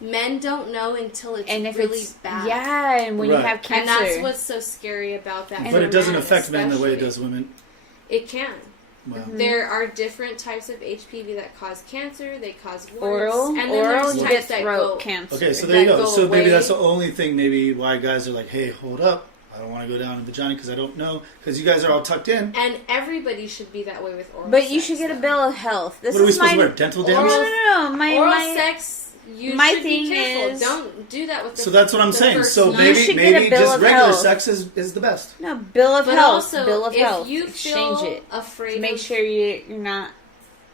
run, men don't know until it's And if really it's bad. yeah, and when Right. you have cancer, And that's what's so scary about that. But for it doesn't men affect men the way it especially. does women. It can. Wow. There are different types of HPV that cause cancer. They cause warts, oral, and then oral, there's you types get that throat go. cancer. Okay, so there you that go. go So maybe away. that's the only thing maybe why guys are like, hey, hold up. I don't want to go down in the vagina because I don't know. Because you guys are all tucked in. And everybody should be that way with oral But sex. you should get a though. bill of health. This What are we is supposed my to wear? Dental no, dams? no. My Oral sex, you my should be thing careful. is- Don't do that with the So that's what I'm the saying. first So night. You maybe should get a maybe bill just of regular health. sex is the best. no bill of But health. also, bill of if health. you Exchange feel it afraid to make of, sure you're not.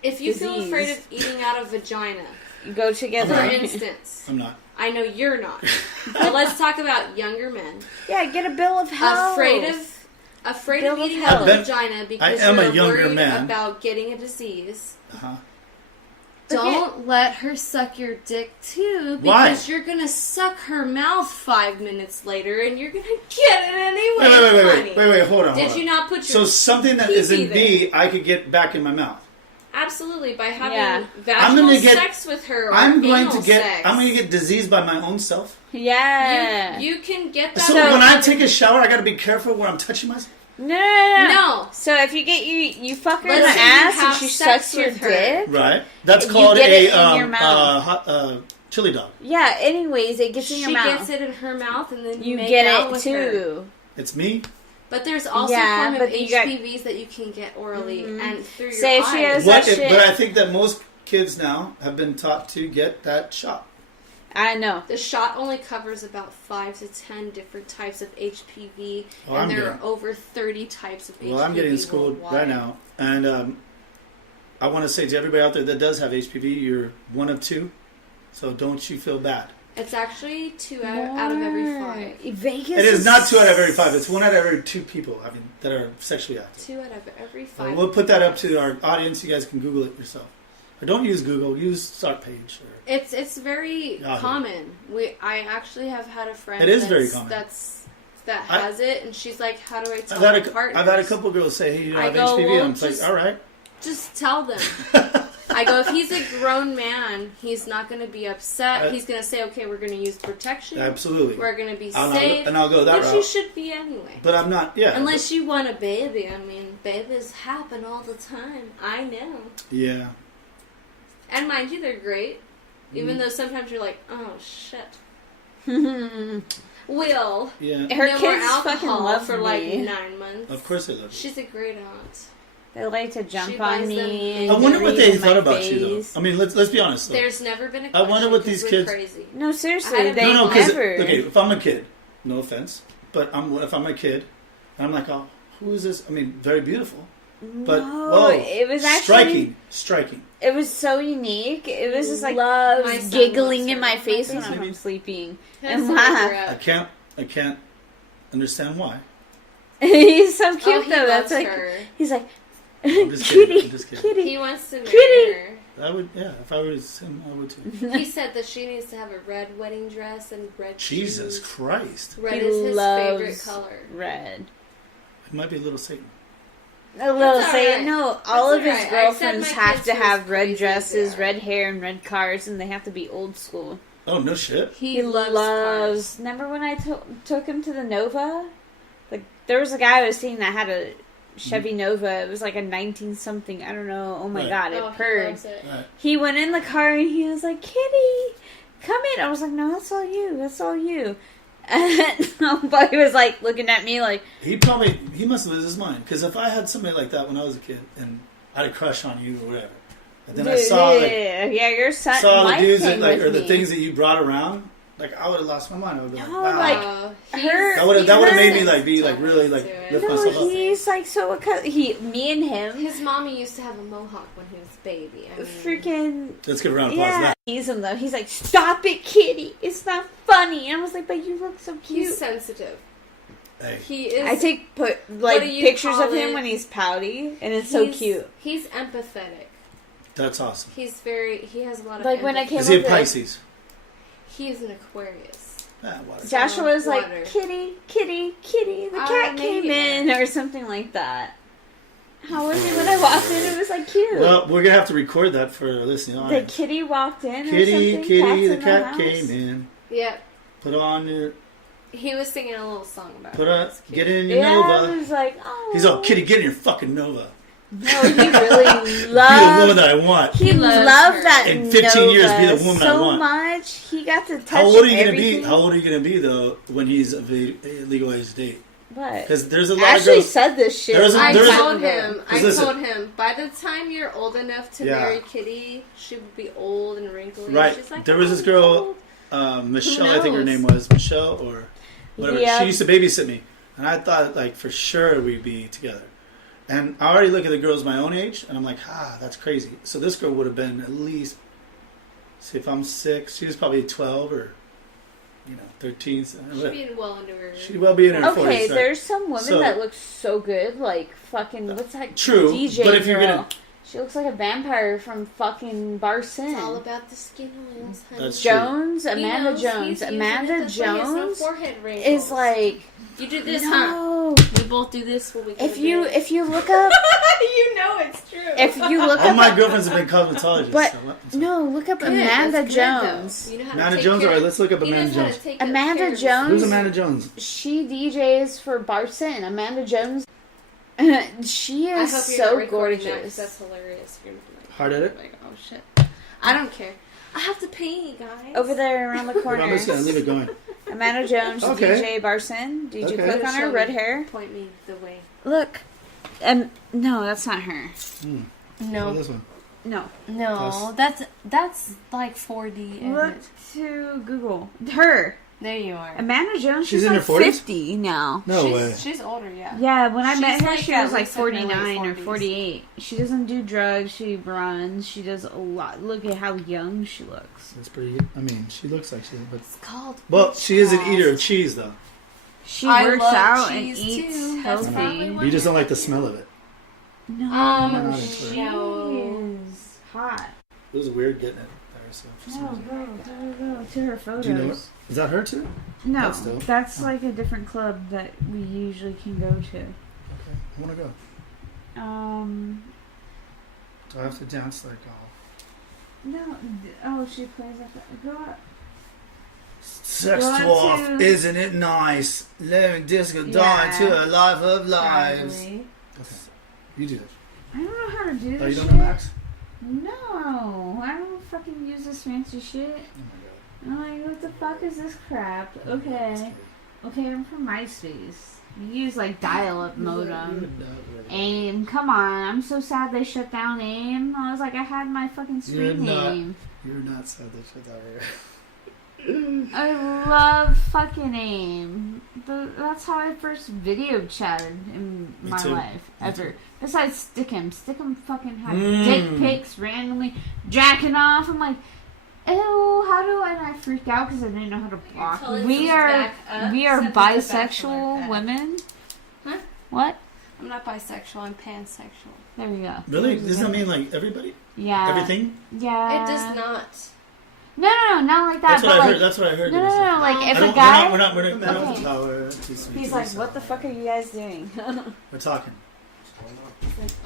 if you feel diseased. afraid of eating out of vagina, You go together. for Okay. instance, I'm not. I know you're not. But let's talk about younger men Yeah, get a bill of health. afraid Bill of of eating health. out of I've been- vagina because I am you're a younger worried man. about getting a disease. Uh-huh. Don't let her suck your dick too, Why? because you're gonna suck her mouth 5 minutes later, and you're gonna get it anyway. Wait, hold on. Did hold on. you not put your So something that pee-pee is in there? me, I could get back in my mouth. Absolutely, by having Yeah. vaginal I'm gonna get- sex with her. Or I'm going anal to get. Sex. I'm going to get diseased by my own self. Yeah. You can get that. So when I take a shower, I got to be careful where I'm touching myself. No. No. So if you get you fuck her in the Let's say you ass and have she sex sucks your with her. dick. Right. That's You called get it a in your mouth. hot chili dog. Yeah. Anyways, it gets in your she mouth. gets it in her mouth, and then You make get out it with too. her. It's me. But there's also Yeah, a form but of you got- HPVs that you can get orally and through your Say if eyes. she has- What that if, shit. but I think that most kids now have been taught to get that shot. I know. The shot only covers about 5 to 10 different types of HPV, Oh, and I'm there good. are over 30 types of HPV. Well, I'm getting schooled worldwide. right now, and I want to say to everybody out there that does have HPV, you're one of two, so don't you feel bad. It's actually 2 out of every 5. Vegas. It is not 2 out of every 5. It's 1 out of every 2 people. I mean, that are sexually active. 2 out of every 5. We'll put that up to our audience. You guys can Google it yourself. Or don't use Google. Use Startpage. Or It's very common. I actually have had a friend. It is very common. That has it, and she's like, "How do I tell I've my had partner?" I've had a couple girls say, "Hey, you have go, HPV." well, I'm like, "All right." Just tell them. I go, if he's a grown man, he's not going to be upset. He's going to say, okay, we're going to use protection. Absolutely. We're going to be safe. And I'll go that route. Which you should be anyway. But I'm not, Unless you want a baby. I mean, babies happen all the time. I know. Yeah. And mind you, they're great. Even though sometimes you're like, oh, shit. Will. Yeah. Her no kids more fucking alcohol love for me. like 9 months. Of course they love you. She's a great aunt. They like to jump She on buys me. them- I wonder what they in my thought about you, though. face. I mean, let's be honest, though. There's never been a I question. wonder what 'cause these we're kids- Crazy. No, seriously, I had a- they No, because never. okay, if I'm a kid, no offense, but if I'm a kid, and I'm like, oh, who is this? I mean, very beautiful, but No, whoa, it was actually striking. It was so unique. It was just like My loves son giggling loves in her. my face My when baby. I'm sleeping Has and to wake her laugh. up. I can't understand why. He's so Oh, cute he though. loves That's like her. he's like I'm just kidding. kitty, I'm just kidding. kitty. He wants to marry Kitty. her. I would, yeah. If I was him, I would too. He said that she needs to have a red wedding dress and red Jesus shoes. Christ, Red He is his loves favorite color. red. it might be a little Satan. A little That's say alright. no. All That's of his alright. I girlfriends sent my have kids to to have as red crazy as dresses, they are. red hair, and red cars, and they have to be old school. Oh no shit. He loves cars. Remember when I took him to the Nova? Like there was a guy I was seeing that had a Chevy Nova. It was like a 19-something. I don't know. Oh my Right. god, it Oh, he purred. loves it. Right. He went in the car and he was like, "Kitty, come in." I was like, "No, that's all you. That's all you." And but he was like looking at me like, He must lose his mind, because if I had somebody like that when I was a kid and I had a crush on you or whatever, and then I saw yeah, your son, saw the Mike dudes that came like with or the me. things that you brought around, like I would have lost my mind. I would have been No, like, wow. like, He's- her- that would have made me he's like be like sensitive really like to it. lift No, myself up. he's like so. Me and him, His mommy used to have a mohawk when he was a baby. I mean, freaking. Let's give a round of applause for Yeah, that. tease him though. He's like, "Stop it, Kitty! It's not funny." And I was like, "But you look so cute." he's sensitive. Hey, He is. I take What like do you pictures call of him it? when he's pouty, and it's so he's- cute. He's empathetic. that's awesome. He has a lot of Like when I empathy. came Is he a up with- Pisces? He is an Aquarius. Ah, whatever. Joshua was like, Water. "Kitty, Kitty, Kitty, the cat maybe came in," then. or something like that. How was it when I walked in? It was like cute. Well, we're gonna have to record that for our listening the audience. kitty walked in, or Kitty, something. kitty, Cat's the in cat house. came in. Yep. Put on your, He was singing a little song about put it. on, It's cute. get in your Yeah, I Nova. was like, "Oh." He's all, kitty, get in your fucking Nova. No, he really Be the woman loved. that I want. He loves loved her. that In 15 years, be the Nova woman I so want. much. He got to touch How old are you gonna everything. be? How old are you gonna be though when he's of a legal age date? What? Because there's a lot Ashley of girls. said this shit. There's a- I there's a- told him. I listen. told him. By the time you're old enough to Yeah. marry Kitty, she would be old and wrinkly. Right. She's like, There was this "I'm girl, old." Michelle, Who I think her knows? name was Michelle or whatever. Yeah. She used to babysit me, and I thought like for sure we'd be together. And I already look at the girls my own age, and I'm like, that's crazy. So this girl would have been at least, see if I'm 6, she was probably 12 or, 13. So, She'd be well into her. she'd well be in her 40s. Okay, right? there's some women So- that look so good, like fucking what's that True, DJ but if you're girl? gonna- She looks like a vampire from fucking Bar Sin. It's all about the skin oils, honey. That's true. Jones, He Amanda knows Jones. he's using Amanda it, that's why he has no Jones forehead is wrinkles. like You do this, huh? no. We both do this when we go If to you bed. if you look up you know it's true. if you look All up my girlfriends have been cosmetologists. but so what- no, look up Good, Amanda that's good, though. Jones. You know how to Amanda take Jones? care- All right, let's look up he knows Amanda how to Jones. take good Amanda care of his Jones? Who's skin. Amanda Jones? She DJs for Bar Sin. Amanda Jones. She I is hope you're so not recording that, 'cause gorgeous. that's hilarious. You're like, Hard at it? like, oh shit. I don't care. I have to pee, guys. Over there around the But corner. I'm just gonna leave it going. Amanda Jones, Okay. DJ Barson. Did you Okay. click on her Show red me. hair? Point me the way. Look. No, that's not her. Oh, No, this one. No. no, that's like 4D. Isn't Look it? to Google. Her. There you are. Amanda Jones, She's she's in like her 40s? 50 now. No way. She's older, yeah. Yeah, when I met She's her, like she at was like least in her late 49 or 40s. 48. She doesn't do drugs. She runs. She does a lot. Look at how young she looks. That's pretty. I mean, she looks like she. But It's called. well, she is an witchcraft. eater of cheese, though. She I works love out and cheese, eats too. That's probably healthy. what- You just don't like the smell of it. No, not into she it. is hot. It was weird getting it there. So for some No, reason. go to her photos. Do you know it? Is that her too? No, That's dope. that's Oh. like a different club that we usually can go to. Okay, I want to go. Do I have to dance like all? No, oh, she plays at the, go up. Sex Go on dwarf, to- isn't it nice? Living disco, Yeah. dying to a life of lives. Exactly. Okay, you do it. I don't know how to do this Oh, you don't shit. know Max? No, I don't fucking use this fancy shit. Oh my god. I'm like, what the fuck is this crap? Okay, I'm from MySpace. You use like dial-up modem. AIM, come on! I'm so sad they shut down AIM. I was like, I had my fucking You're screen not- name. You're not sad that shit out here. I love fucking AIM. That's how I first video chatted in Me my too. life Me ever. too. Besides Stickum. Stickum fucking had Mm. dick pics randomly jacking off. I'm like, ew, how do I? And I freaked out because I didn't know how to block. Until it We goes are back up, we are send it to bisexual Bachelor. women. Huh? What? I'm not bisexual. I'm pansexual. There we go. Really? Doesn't that mean like everybody? Yeah. Everything? Yeah. It does not. No, not like that. That's but what I like, heard. That's what I heard. No, you no, said. no. Like if I a don't- guy, We're not. Okay. Oh, we're too sweet. he's too like, sweet. what the fuck are you guys doing? We're talking.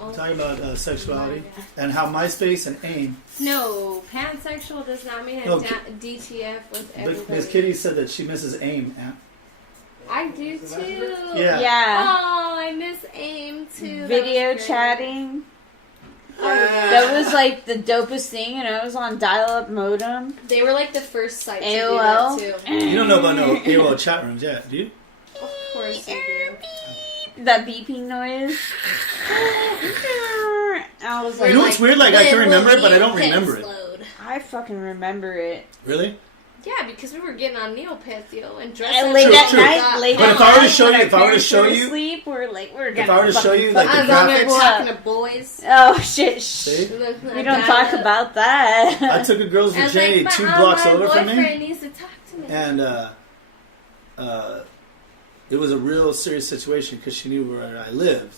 Oh, We're talking about sexuality and how MySpace and AIM. no, pansexual does not mean No, I'm DTF with But everybody. Miss Kitty said that she misses AIM. I do too. Yeah. Yeah. Oh, I miss AIM too. That Video was great. chatting. Oh, yeah. That was like the dopest thing, and I was on dial-up modem. They were like the first site to AOL. do that too. You don't know about no AOL chat rooms yet, do you? Of course you do. That beeping noise. I was like, You know what's weird? Like, I can remember it, but I don't Neopets remember it. load. I fucking remember it. Really? Yeah, because we were getting on Neopets, yo, and I dressing late True, at true. night, late But at if I were to night show when you- our if I were to parents show were you- asleep, we're like, we're gonna. If I were to show fucking you, like, the I was on there graphics. talking to boys. Oh shit! See? We don't talk about that. I took a girl's I was virginity like, 2 my blocks online over from me. boyfriend needs to talk to me. And it was a real serious situation because she knew where I lived.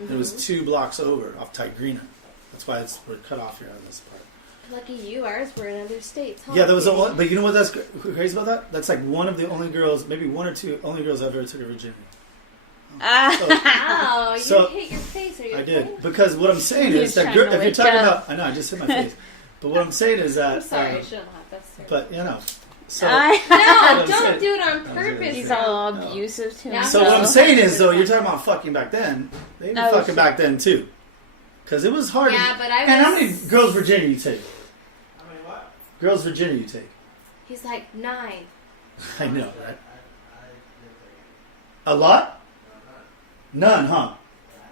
And it was 2 blocks over off Tigrina. That's why we're cut off here on this part. Lucky you, ours were in other states. Huh? Yeah, that was a. But you know what? That's crazy about that. That's like one of the only girls, maybe 1 or 2 only girls I've ever took a virginity. Ow, you So- hit your face. Are you I okay? did because what I'm saying He is was that trying to if you're wake talking up. about, I know I just hit my face. But what I'm saying is that. I'm sorry, I shouldn't have. That's terrible. But you know, so. No, I'm don't saying- do it on was purpose. He's saying- all No. abusive to Yeah, him. So what I'm saying is, though, you're talking about fucking back then. They were Oh, fucking shit. back then too, because it was hard. Yeah, to, but I And how was- many girls' virginity you take? Girls' virginity you take? He's like 9. I know, right? A lot? None, huh?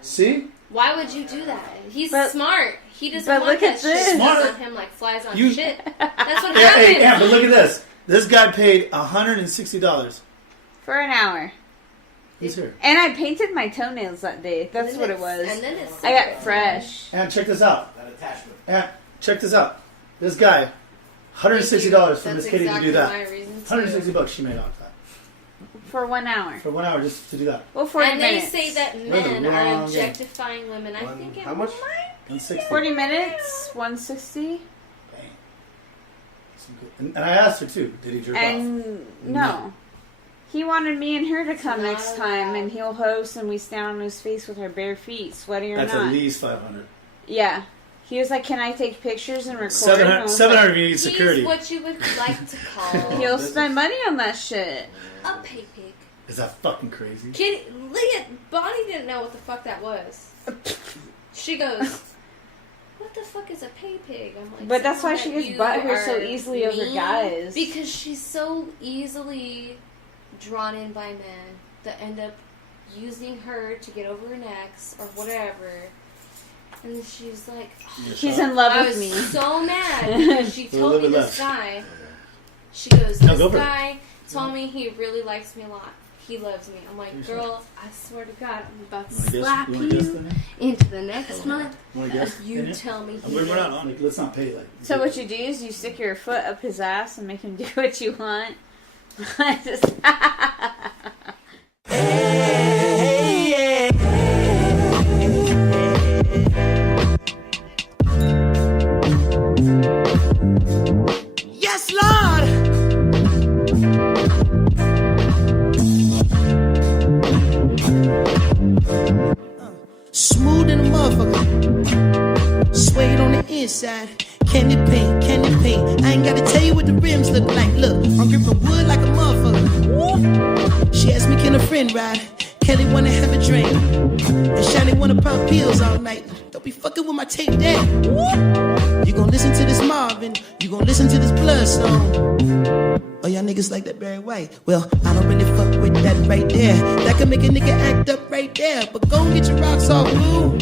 See? Why would you do that? He's But- smart. He doesn't but want look that at shit this. Smart. on him like flies on You- shit. That's what Yeah, happens. hey, yeah, but look at this. This guy paid $160. For an hour. He's here. And I painted my toenails that day. That's And what then it was. And then it's I got fresh. And check this out. And check this out. This guy, $160 for Miss Kitty to do that. My reason too. $160 she made off that For 1 hour. for 1 hour just to do that. Well, 40 And they minutes. say that the men wrong are game. objectifying women. I think it How much? 160. 40 minutes, 160. Bang. Some good- And I asked her too. Did he jerk off? And no. No. He wanted me and her to come Not next time, allowed. and he'll host, and we stand on his face with our bare feet, sweaty or That's not. at least 500. Yeah. He was like, "Can I take pictures and record?" And 700, I was 700 like, if you need security. He's what you would like to call He'll spend money on that shit. a pay pig. Is that fucking crazy? Kitty, Leah, Bonnie didn't know what the fuck that was. She goes, "What the fuck is a pay pig?" I'm like, But that's why "Someone she that gets you butt hurt so are easily over mean," guys. because she's so easily drawn in by men that end up using her to get over an ex or whatever. And then she's like, He's in love I with was me. so mad because she We'll told live me it this less. guy. She goes, No, this go for it. guy told me he really likes me a lot. He loves me. I'm like, girl, I swear to God, I'm about to You wanna slap guess- you wanna guess you then? into the next month. Wanna guess? If you tell me he We're not loves on it. Let's not pay like. So what you do is you stick your foot up his ass and make him do what you want. Just- Yes, Lord. Smooth in a motherfucker. Suede on the inside. Candy paint, candy paint. I ain't gotta tell you what the rims look like. Look, I'm gripping wood like a motherfucker. She asked me, can a friend ride? Kelly wanna have a drink. And Shawty wanna pop pills all night. Don't be fucking with my tape deck. You gon' listen to this Marvin. You gon' listen to this Bloodstone. Oh, y'all niggas like that Barry White. Well, I don't really fuck with that right there. That can make a nigga act up right there. But go and get your rocks off, boo.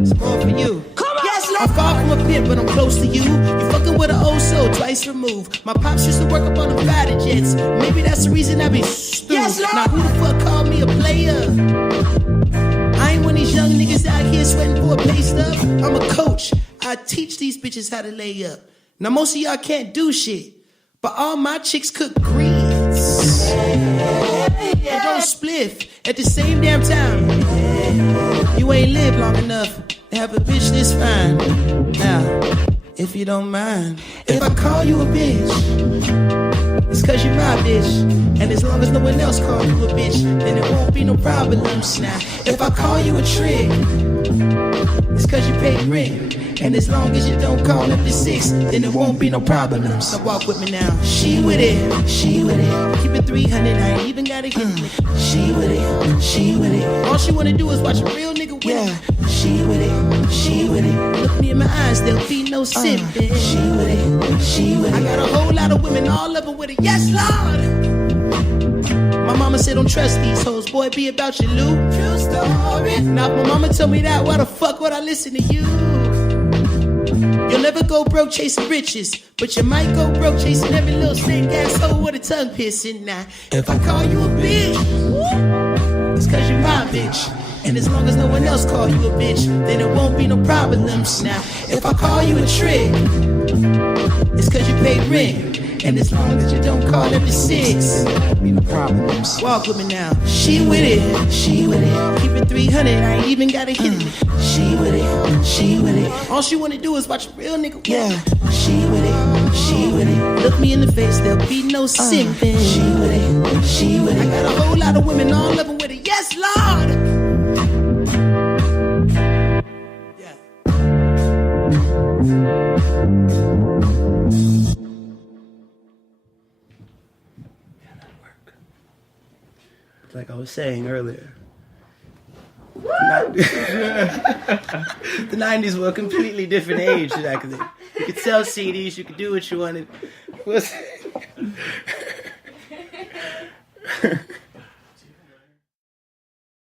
It's all for you. Yes, I'm far from a pimp, but I'm close to you. You fucking with an old soul, twice removed. My pops used to work up on the fighter jets. Maybe that's the reason I be stupid. Yes, now who the fuck called me a player? I ain't one of these young niggas out here sweating for a pay stub. I'm a coach. I teach these bitches how to lay up. Now most of y'all can't do shit, but all my chicks cook grits and don't spliff at the same damn time. You ain't lived long enough to have a bitch this fine. Now, if you don't mind, if I call you a bitch, it's cause you're my bitch. And as long as no one else calls you a bitch, then it won't be no problems. Now, if I call you a trick, it's cause you paid rent. And as long as you don't call up the 6, then it won't be no problems. So walk with me now. She with it, she with it. Keep it 300, I ain't even gotta hit it. She with it, she with it. All she wanna do is watch a real nigga win. Yeah. She with it, she with it. Look me in my eyes, there'll be no sipping. She with it, she with it. I got a whole lot of women, all of them with it. Yes, Lord. My mama said don't trust these hoes, boy, be about your loot. True story. Now if my mama told me that, why the fuck would I listen to you? You'll never go broke chasing riches, but you might go broke chasing every little snake asshole with a tongue piercing. Now, if I call you a bitch, it's cause you're my bitch. And as long as no one else call you a bitch, then it won't be no problems. Now, if I call you a trick, it's cause you paid rent. And as long as you don't call every 6, be no problems. Walk with me now. She with it, she with it. Keep it 300, I ain't even gotta hit it. She with it, she with it. All she wanna do is watch a real nigga. Yeah, she with it, she with it. Look me in the face, there'll be no simping. She with it, she with it. I got a whole lot of women, all of them with it. Yes, Lord. Yeah. Like I was saying earlier, the 90s were a completely different age back then. You could sell CDs, you could do what you wanted.